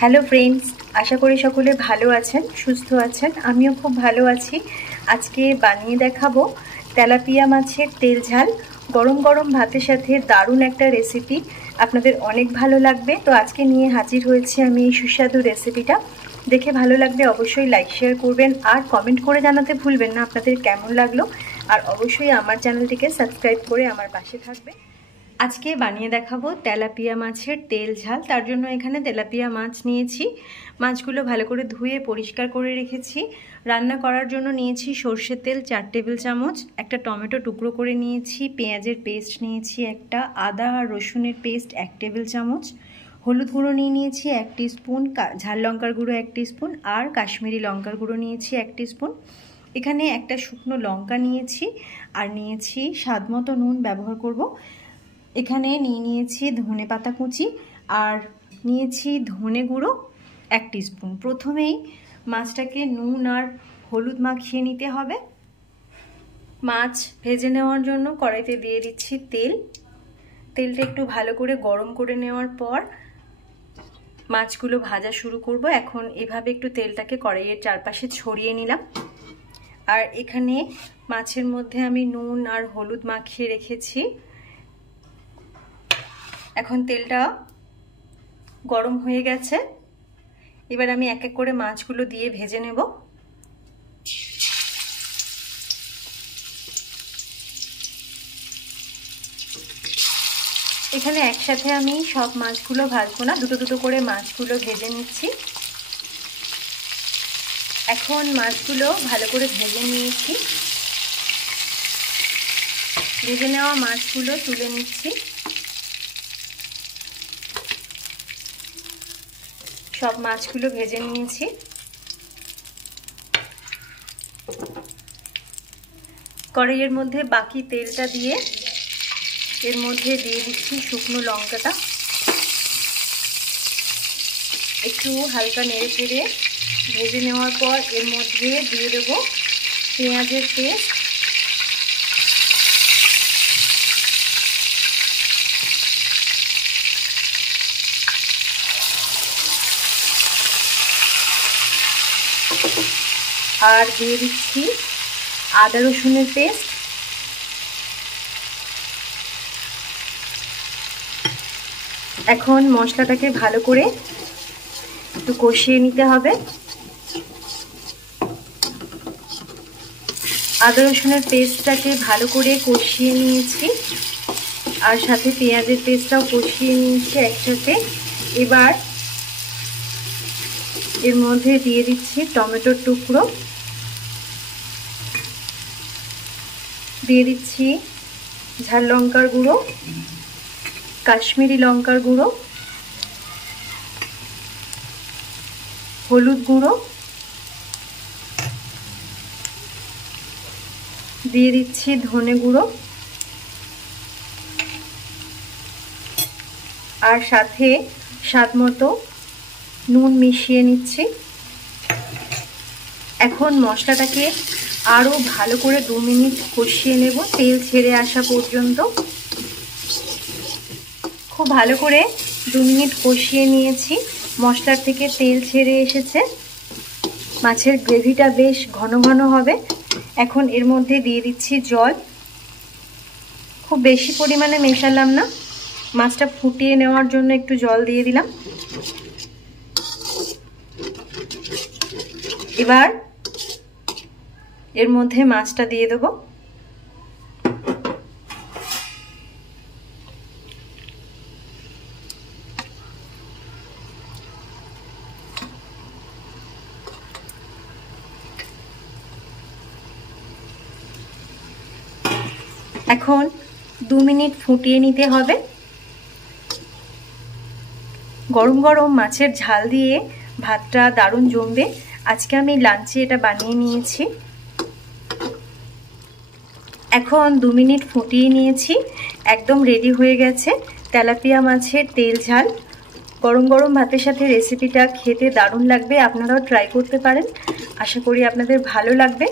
Hello friends, আশা করি সকলে ভালো আছেন, সুস্থ আছেন। আমিও খুব ভালো আছি। আজকে বানিয়ে দেখাবো তেলাপিয়া মাছের তেল ঝাল। গরম গরম ভাতের সাথে দারুণ একটা রেসিপি, আপনাদের অনেক ভালো লাগবে। তো আজকে নিয়ে হাজির হয়েছি আমি এই সুস্বাদু রেসিপিটা। দেখে ভালো লাগবে অবশ্যই লাইক শেয়ার করবেন আর কমেন্ট করে জানাতে ভুলবেন না আপনাদের কেমন লাগলো। আর অবশ্যই আমার চ্যানেলটিকে সাবস্ক্রাইব করে আমার পাশে থাকবে। আজকে বানিয়ে দেখাবো তেলাপিয়া মাছের তেল ঝাল। তার জন্য এখানে তেলাপিয়া মাছ নিয়েছি। মাছগুলো ভালো করে ধুয়ে পরিষ্কার করে রেখেছি। রান্না করার জন্য নিয়েছি সর্ষের তেল 4 টেবিল চামচ, একটা টমেটো টুকরো করে নিয়েছি, পেঁয়াজের পেস্ট নিয়েছি একটা, আদা আর রসুনের পেস্ট 1 টেবিল চামচ, হলুদ গুঁড়ো নিয়ে নিয়েছি 1 টিস্পুন, ঝাল লঙ্কার গুঁড়ো 1 টিস্পুন আর কাশ্মীরি লঙ্কার গুঁড়ো নিয়েছি 1 টিস্পুন। এখানে একটা শুকনো লঙ্কা নিয়েছি আর নিয়েছি স্বাদমতো নুন ব্যবহার করব। এখানে নিয়েছি ধনে পাতা কুচি আর নিয়েছি ধনে গুঁড়ো 1 টিস্পুন। প্রথমেই মাছটাকে নুন আর হলুদ মাখিয়ে নিতে হবে। মাছ ভেজে নেওয়ার জন্য কড়াইতে দিয়ে দিচ্ছি তেল। তেলটা একটু ভালো করে গরম করে নেওয়ার পর মাছগুলো ভাজা শুরু করব। এখন এভাবে একটু তেলটাকে কড়াইয়ের চারপাশে ছড়িয়ে নিলাম। আর এখানে মাছের মধ্যে আমি নুন আর হলুদ মাখিয়ে রেখেছি। এখন তেলটা গরম হয়ে গেছে। এবার আমি এক এক করে মাছগুলো দিয়ে ভেজে নেব। এখানে একসাথে আমি সব মাছগুলো ভাজবো না, দুটো দুটো করে মাছগুলো ভেজে নিচ্ছি। এখন মাছগুলো ভালো করে ভেজে নিয়েছি। ভেজে নেওয়া মাছগুলো তুলে নিচ্ছি। সব মাছগুলো ভেজে নিয়েছি। কড়াইয়ের মধ্যে বাকি তেলটা দিয়ে এর মধ্যে দিয়ে দিচ্ছি শুকনো লঙ্কাটা। একটু হালকা নেড়ে চেড়ে ভেজে নেওয়ার পর এর মধ্যে দিয়ে দেব পেঁয়াজের পেস্ট। আর দিয়ে দিচ্ছি আদা রসুনের পেস্ট। এখন মশলাটাকে ভালো করে একটু কষিয়ে নিতে হবে। আদা রসুনের পেস্টটাকে ভালো করে কষিয়ে নিয়েছি আর সাথে পেঁয়াজের পেস্টটাও কষিয়ে নিয়েছি একসাথে। এবার এর মধ্যে দিয়ে দিচ্ছি টমেটোর টুকরো, দিয়ে দিচ্ছি ঝাল লঙ্কার গুঁড়ো, কাশ্মীরি লঙ্কার গুঁড়ো, হলুদ গুঁড়ো, দিয়ে দিচ্ছি ধনে গুঁড়ো আর সাথে স্বাদমতো নুন মিশিয়ে নিচ্ছি। এখন মশলাটাকে আরও ভালো করে 2 মিনিট কষিয়ে নেব, তেল ছেড়ে আসা পর্যন্ত। খুব ভালো করে 2 মিনিট কষিয়ে নিয়েছি। মশলার থেকে তেল ছেড়ে এসেছে। মাছের গ্রেভিটা বেশ ঘন ঘন হবে। এখন এর মধ্যে দিয়ে দিচ্ছি জল। খুব বেশি পরিমাণে মেশালাম না, মাছটা ফুটিয়ে নেওয়ার জন্য একটু জল দিয়ে দিলাম। এবার এর মধ্যে মাছটা দিয়ে দেবো। এখন 2 মিনিট ফুটিয়ে নিতে হবে। গরম গরম মাছের ঝাল দিয়ে ভাতটা দারুণ জমবে। আজকে আমি লাঞ্চে এটা বানিয়ে নিয়েছি। এখন 2 মিনিট ফুটিয়ে নিয়েছি, একদম রেডি হয়ে গেছে তেলাপিয়া মাছের তেল ঝাল। গরম গরম ভাতের সাথে রেসিপিটা খেতে দারুণ লাগবে। আপনারাও ট্রাই করতে পারেন। আশা করি আপনাদের ভালো লাগবে।